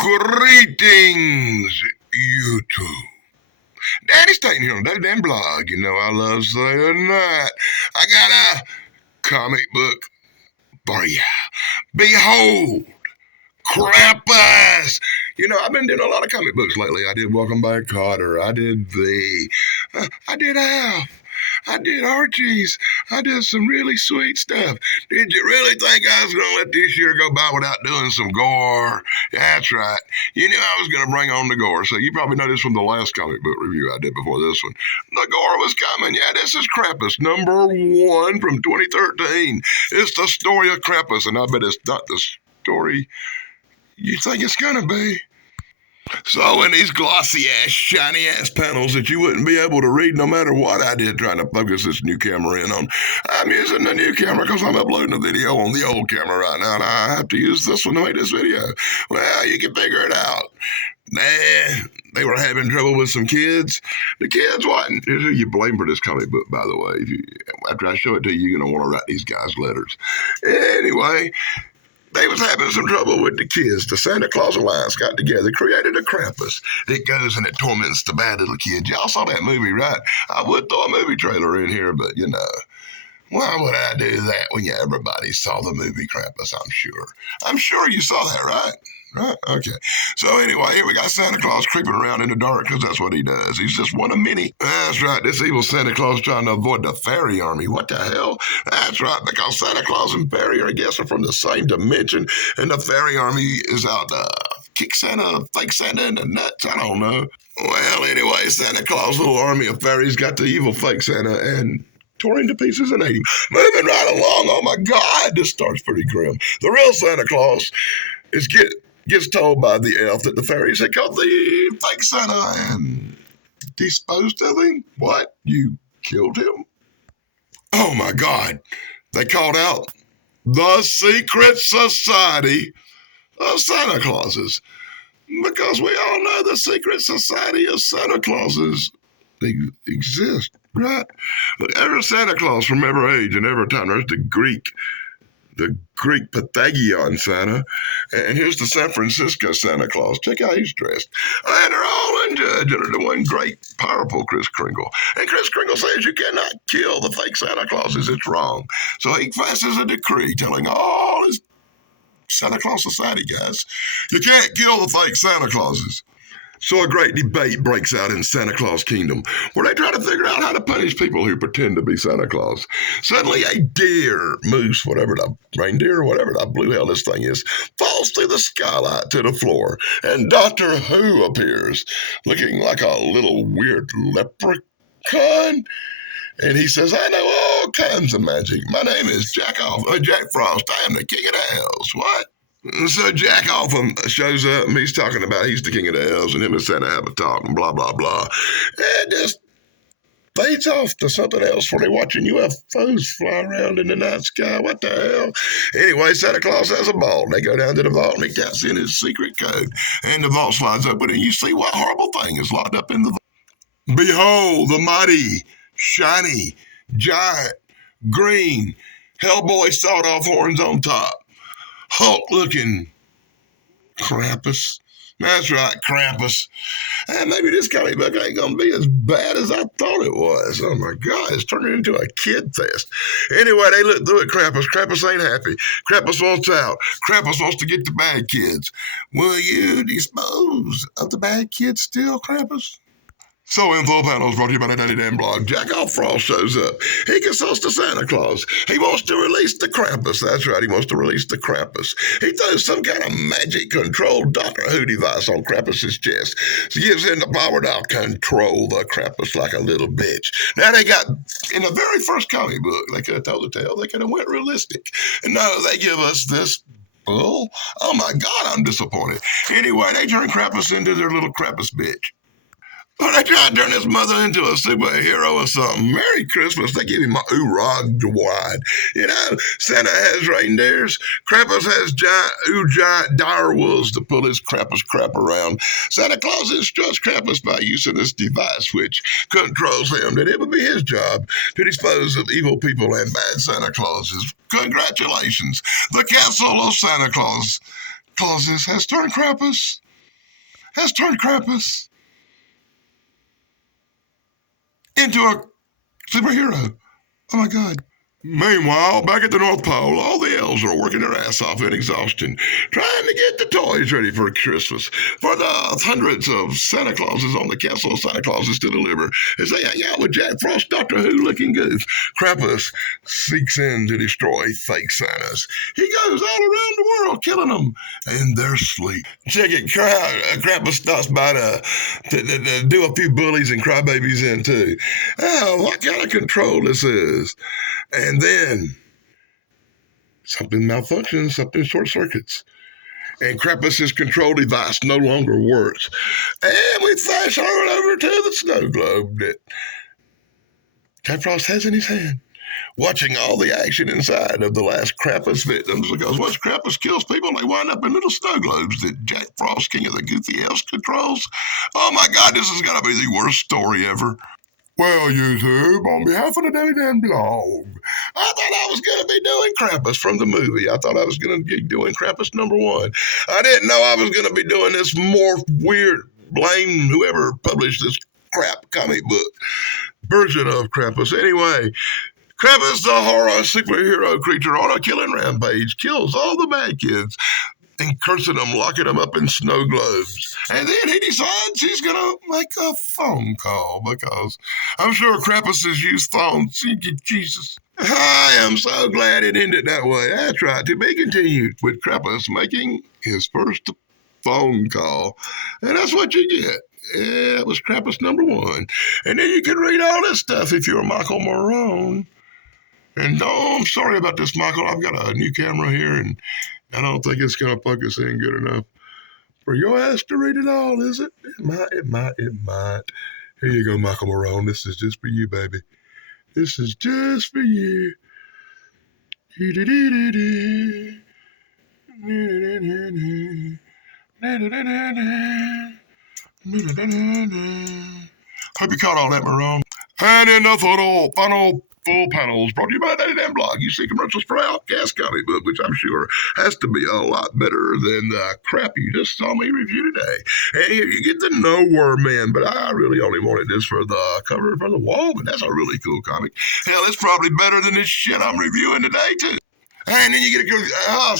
Greetings, YouTube. Daddy staying here on Daddy Dan blog. You know I love saying that. I got a comic book for ya. Behold, Krampus. I've been doing a lot of comic books lately. I did Welcome Back, Kotter. I did I did Alf. I did Archie's. I did some really sweet stuff. Did you really think I was going to let this year go by without doing some gore? That's right. You knew I was going to bring on the gore. So you probably noticed from the last comic book review I did before this one, the gore was coming. Yeah, this is Krampus, #1 from 2013. It's the story of Krampus, and I bet it's not the story you think it's going to be. So in these glossy-ass, shiny-ass panels that you wouldn't be able to read no matter what I did trying to focus this new camera in on, I'm using the new camera because I'm uploading a video on the old camera right now, and I have to use this one to make this video. Well, you can figure it out. They were having trouble with some kids. The kids wasn't. Here's who you blame for this comic book, by the way. After I show it to you, you're going to want to write these guys letters. Anyway, they was having some trouble with the kids. The Santa Claus Alliance got together, created a Krampus. It goes and it torments the bad little kids. Y'all saw that movie, right? I would throw a movie trailer in here, but why would I do that when everybody saw the movie Krampus, I'm sure. I'm sure you saw that, right? Right? Okay. So anyway, here we got Santa Claus creeping around in the dark because that's what he does. He's just one of many. That's right. This evil Santa Claus trying to avoid the fairy army. What the hell? That's right. Because Santa Claus and fairy, I guess, are from the same dimension, and the fairy army is out to kick Santa, fake Santa in the nuts. I don't know. Well, anyway, Santa Claus' little army of fairies got the evil fake Santa and tore into pieces and ate him. Moving right along. Oh my God, this starts pretty grim. The real Santa Claus gets told by the elf that the fairies had caught the fake Santa and disposed of him. What? You killed him? Oh my God. They called out the secret society of Santa Clauses. Because we all know the secret society of Santa Clauses exist, right? Look, every Santa Claus from every age and every time, there's the Greek Pythagorean Santa, and here's the San Francisco Santa Claus. Check out he's dressed. And they're all unjudged under the one great, powerful Kris Kringle. And Kris Kringle says you cannot kill the fake Santa Clauses. It's wrong. So he passes a decree telling all his Santa Claus Society guys, you can't kill the fake Santa Clauses. So a great debate breaks out in Santa Claus Kingdom, where they try to figure out how to punish people who pretend to be Santa Claus. Suddenly a moose, reindeer, whatever the blue hell this thing is, falls through the skylight to the floor, and Doctor Who appears, looking like a little weird leprechaun. And he says, I know all kinds of magic. My name is Jack Frost. I am the king of the elves. What? So Jack Alpham shows up, and he's talking about he's the king of the elves, and him and Santa have a talk, and blah, blah, blah. And just fades off to something else where they're watching UFOs fly around in the night sky. What the hell? Anyway, Santa Claus has a ball, and they go down to the vault, and he taps in his secret code, and the vault slides open, and you see what horrible thing is locked up in the vault. Behold, the mighty, shiny, giant, green, Hellboy sawed-off horns on top. Hulk-looking Krampus. That's right, Krampus. And maybe this comic book ain't going to be as bad as I thought it was. Oh, my God, it's turning into a kid fest. Anyway, they look through at Krampus. Krampus ain't happy. Krampus wants out. Krampus wants to get the bad kids. Will you dispose of the bad kids still, Krampus? So Info Panels brought to you by the Daddy Dan blog. Jack Frost shows up. He consults the Santa Claus. He wants to release the Krampus. That's right, he wants to release the Krampus. He throws some kind of magic controlled Doctor Who device on Krampus's chest. He gives him the power to control the Krampus like a little bitch. Now they got, in the very first comic book, they could have told the tale. They could have went realistic. And no, they give us this bull. Oh my God, I'm disappointed. Anyway, they turn Krampus into their little Krampus bitch. Well, they tried to turn his mother into a superhero or something. Merry Christmas. They give him a oorog wide. Santa has reindeers. Krampus has giant dire wolves to pull his Krampus crap around. Santa Claus instructs Krampus by using this device which controls him that it would be his job to dispose of evil people and bad Santa Clauses. Congratulations. The Castle of Santa Clauses has turned Krampus has turned Krampus into a superhero. Oh my God. Meanwhile, back at the North Pole, all the elves are working their ass off in exhaustion, trying to get the toys ready for Christmas, for the hundreds of Santa Clauses on the Castle of Santa Clauses to deliver, as they hang out with Jack Frost Doctor Who-looking goof. Krampus seeks in to destroy fake Santas. He goes all around the world killing them in their sleep. Check it, Krampus stops by to do a few bullies and crybabies in too. Oh, what kind of control this is. And then something malfunctions, something short circuits. And Krampus's control device no longer works. And we flash on over to the snow globe that Jack Frost has in his hand, watching all the action inside of the last Krampus victims, because once Krampus kills people, they wind up in little snow globes that Jack Frost, King of the Goofy Elves, controls. Oh my God, this is going to be the worst story ever. Well, YouTube, on behalf of the Daily Dan blog, I thought I was going to be doing Krampus from the movie. I thought I was going to be doing Krampus #1. I didn't know I was going to be doing this more weird, blame whoever published this crap comic book version of Krampus. Anyway, Krampus, the horror superhero creature on a killing rampage, kills all the bad kids and cursing them, locking them up in snow globes. And then he decides he's going to make a phone call, because I'm sure Krampus has used phones. Jesus. I am so glad it ended that way. That's right. To be continued with Krampus making his first phone call. And that's what you get. Yeah, it was Krampus #1. And then you can read all this stuff if you're Michael Marone. And I'm sorry about this, Michael. I've got a new camera here, and I don't think it's going to focus in good enough for your ass to read it all, is it? It might. Here you go, Michael Marone. This is just for you, baby. This is just for you. Hope you caught all that, Marone. And in the final full panels brought to you by the Daily Dan blog. You see commercials for Outcast comic book, which I'm sure has to be a lot better than the crap you just saw me review today. And here you get the Nowhere Man, but I really only wanted this for the cover from the wall, but that's a really cool comic. Hell, it's probably better than this shit I'm reviewing today, too. And then you get a good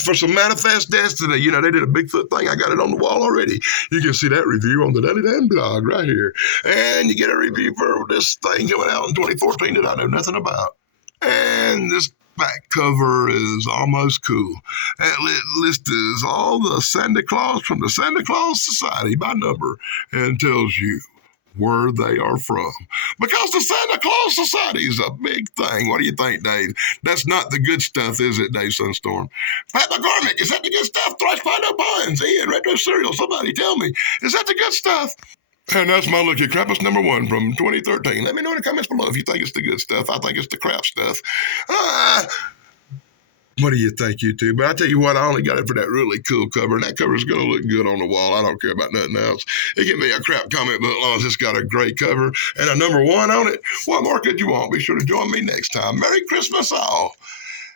for some Manifest Destiny. You know, they did a Bigfoot thing. I got it on the wall already. You can see that review on the Daily Dan blog right here. And you get a review for this thing coming out in 2014 that I know nothing about. And this back cover is almost cool. It lists all the Santa Claus from the Santa Claus Society by number and tells you where they are from. Because the Santa Claus Society is a big thing. What do you think, Dave? That's not the good stuff, is it, Dave Sunstorm? Pat McCormick, is that the good stuff? Thrice Pino Buns, Ian, Retro Cereal, somebody tell me. Is that the good stuff? And that's my look at Krampus #1 from 2013. Let me know in the comments below if you think it's the good stuff. I think it's the crap stuff. What do you think, YouTube? But I tell you what, I only got it for that really cool cover, and that cover is going to look good on the wall. I don't care about nothing else. It can be a crap comic book as long as it's got a great cover and a #1 on it. What more could you want? Be sure to join me next time. Merry Christmas, all.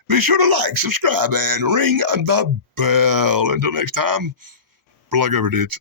Be sure to like, subscribe, and ring the bell. Until next time, plug over, dudes.